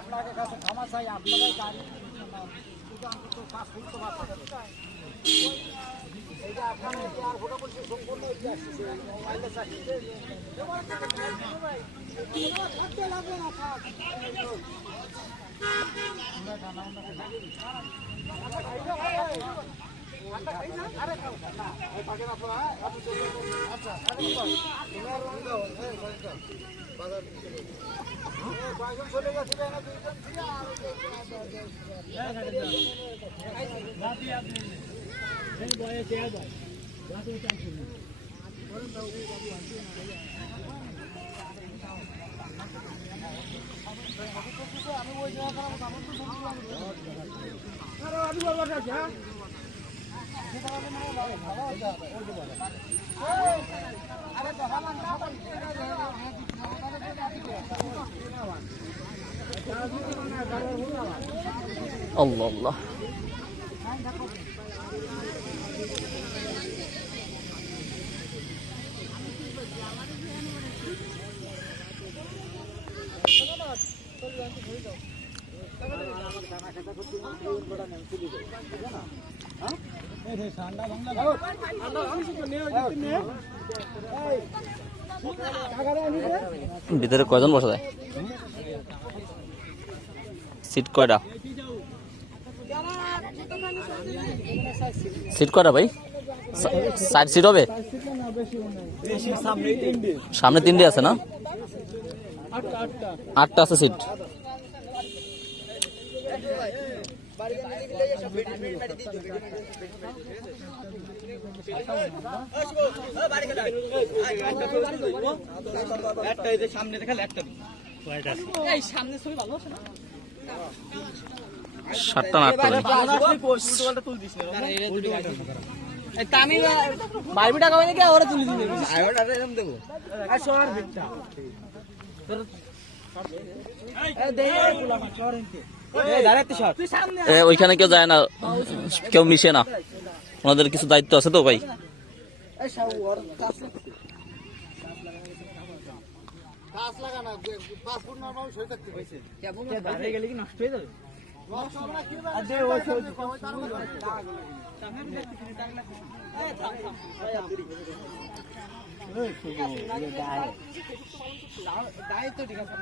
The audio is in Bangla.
আপনাদের কাছে ক্ষমা চাই, আপনাদের গাড়ি এইটা আপনার আর ফটো করছে সম্পূর্ণ মোবাইলে চাকরি চলে গেছে আল্লাহ আল্লাহ ভিতরে কয়জন বসা যায়? সিট কয়টা? সিট কয়টা ভাই? 60 সিট হবে? সামনে 3টে আছে না? 8টা আছে সিট। সামনে দেখালে একটা 7টা না 8টা? আমি বাইরে টাকা নাকি ওরা তুলে দেবো ওইখানে কেউ যায় না, কেউ মিশে না, ওনাদের কিছু দায়িত্ব আছে তো ভাই। নষ্ট হয়ে যাবে। দায়িত্ব ঠিক আছে।